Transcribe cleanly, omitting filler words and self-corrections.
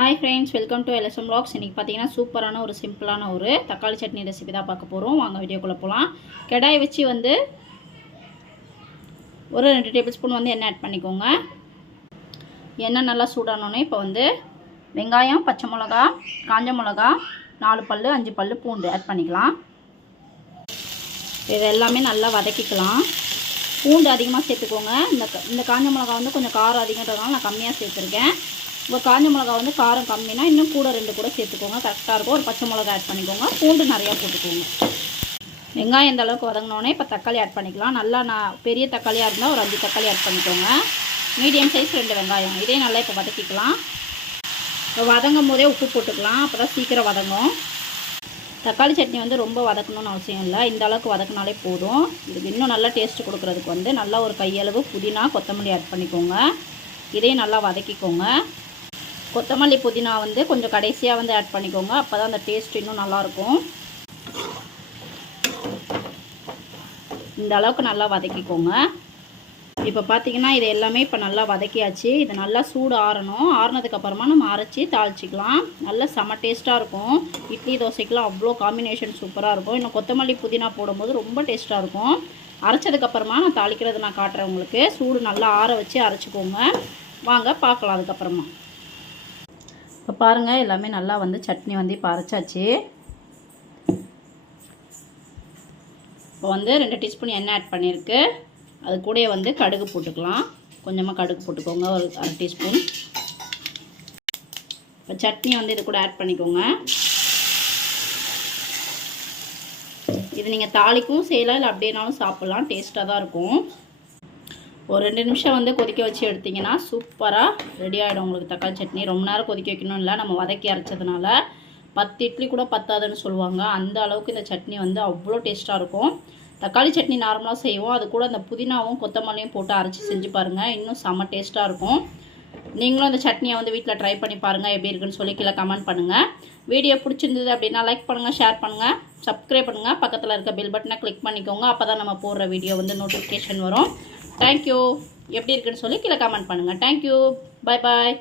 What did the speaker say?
Hi friends, welcome to LSM Vlogs. இன்றைக்கி பார்த்தீங்கன்னா சூப்பரான ஒரு சிம்பிளான ஒரு தக்காளி சட்னி ரெசிபி தான் பார்க்க போகிறோம். வாங்க வீடியோக்குள்ளே போகலாம். கடாய் வச்சு வந்து ஒரு 2 டேபிள் ஸ்பூன் வந்து எண்ணெய் ஆட் பண்ணிக்கோங்க. எண்ணெய் நல்லா சூடானோன்னே இப்போ வந்து வெங்காயம், பச்சை மிளகா, காஞ்ச மிளகா, 4 பல் 5 பல் பூண்டு ஆட் பண்ணிக்கலாம். இது எல்லாமே நல்லா வதக்கிக்கலாம். பூண்டு அதிகமாக சேர்த்துக்கோங்க. இந்த காஞ்ச மிளகா வந்து கொஞ்சம் காரம் அதிகன்றதுனால நான் கம்மியாக சேர்த்துருக்கேன். உங்கள் காஞ்ச மிளகா வந்து காரம் கம்மினா இன்னும் கூட 2 கூட சேர்த்துக்கோங்க, கரெக்டாக இருக்கும். ஒரு பச்சை மிளகா ஆட் பண்ணிக்கோங்க. பூண்டு நிறையா போட்டுக்கோங்க. வெங்காயம் இந்த அளவுக்கு வதங்கினோடனே இப்போ தக்காளி ஆட் பண்ணிக்கலாம். நல்லா பெரிய தக்காளியாக இருந்தால் ஒரு 5 தக்காளி ஆட் பண்ணிக்கோங்க. மீடியம் சைஸ் 2 வெங்காயம். இதே நல்லா இப்போ வதக்கிக்கலாம். இப்போ வதங்கும் போதே உப்பு போட்டுக்கலாம், அப்போ தான் சீக்கிரம் வதங்கும். தக்காளி சட்னி வந்து ரொம்ப வதக்கணும்னு அவசியம் இல்லை, இந்த அளவுக்கு வதக்கினாலே போதும். இதுக்கு இன்னும் நல்லா டேஸ்ட்டு கொடுக்குறதுக்கு வந்து நல்லா ஒரு கையளவு புதினா, கொத்தமல்லி ஆட் பண்ணிக்கோங்க. இதையும் நல்லா வதக்கிக்கோங்க. கொத்தமல்லி புதினா வந்து கொஞ்சம் கடைசியாக வந்து ஆட் பண்ணிக்கோங்க, அப்போ தான் அந்த டேஸ்ட் இன்னும் நல்லாயிருக்கும். இந்த அளவுக்கு நல்லா வதக்கிக்கோங்க. இப்போ பார்த்தீங்கன்னா இது எல்லாமே இப்போ நல்லா வதக்கியாச்சு. இது நல்லா சூடு ஆறணும். ஆறுனதுக்கப்புறமா நம்ம அரைச்சி தாளிச்சிக்கலாம். நல்லா செம டேஸ்ட்டாக இருக்கும். இட்லி தோசைக்கெலாம் அவ்வளோ காம்பினேஷன் சூப்பராக இருக்கும். இன்னும் கொத்தமல்லி புதினா போடும்போது ரொம்ப டேஸ்ட்டாக இருக்கும். அரைச்சதுக்கப்புறமா நான் தாளிக்கிறது நான் காட்டுறேன் உங்களுக்கு. சூடு நல்லா ஆற வச்சு அரைச்சிக்கோங்க. வாங்க பார்க்கலாம் அதுக்கப்புறமா. இப்போ பாருங்கள், எல்லாமே நல்லா வந்து சட்னி வந்து இப்போ அரைச்சாச்சு. இப்போ வந்து 2 டீஸ்பூன் எண்ணெய் ஆட் பண்ணியிருக்கு. அது கூட வந்து கடுகு போட்டுக்கலாம். கொஞ்சமாக கடுகு போட்டுக்கோங்க, ஒரு 1/2 டீஸ்பூன். இப்போ சட்னி வந்து இது கூட ஆட் பண்ணிக்கோங்க. இது நீங்கள் தாளிக்கும் செய்யலாம், இல்லை அப்படியேனாலும் சாப்பிட்லாம். டேஸ்ட்டாக தான் இருக்கும். ஒரு 2 நிமிஷம் வந்து கொதிக்க வச்சு எடுத்திங்கன்னா சூப்பராக ரெடி ஆகிடும் உங்களுக்கு தக்காளி சட்னி. ரொம்ப நேரம் கொதிக்க வைக்கணும் இல்லை, நம்ம வதக்கி அரைச்சதுனால 10 இட்லி கூட பத்தாதுன்னு சொல்லுவாங்க. அந்த அளவுக்கு இந்த சட்னி வந்து அவ்வளோ டேஸ்ட்டாக இருக்கும். தக்காளி சட்னி நார்மலாக செய்வோம், அது கூட அந்த புதினாவும் கொத்தமல்லியும் போட்டு அரைச்சி செஞ்சு பாருங்கள், இன்னும் செம்ம டேஸ்ட்டாக இருக்கும். நீங்களும் இந்த சட்னியை வந்து வீட்டில் ட்ரை பண்ணி பாருங்கள், எப்படி இருக்குன்னு சொல்லி கீழே கமெண்ட் பண்ணுங்கள். வீடியோ பிடிச்சிருந்தது அப்படின்னா லைக் பண்ணுங்கள், ஷேர் பண்ணுங்கள், சப்ஸ்கிரைப் பண்ணுங்கள். பக்கத்தில் இருக்க பெல் பட்டனை கிளிக் பண்ணிக்கோங்க, அப்போ தான் நம்ம போடுற வீடியோ வந்து நோட்டிஃபிகேஷன் வரும். தேங்க்யூ. எப்படி இருக்குன்னு சொல்லி கீழே கமெண்ட் பண்ணுங்கள். தேங்க்யூ. பாய் பாய்.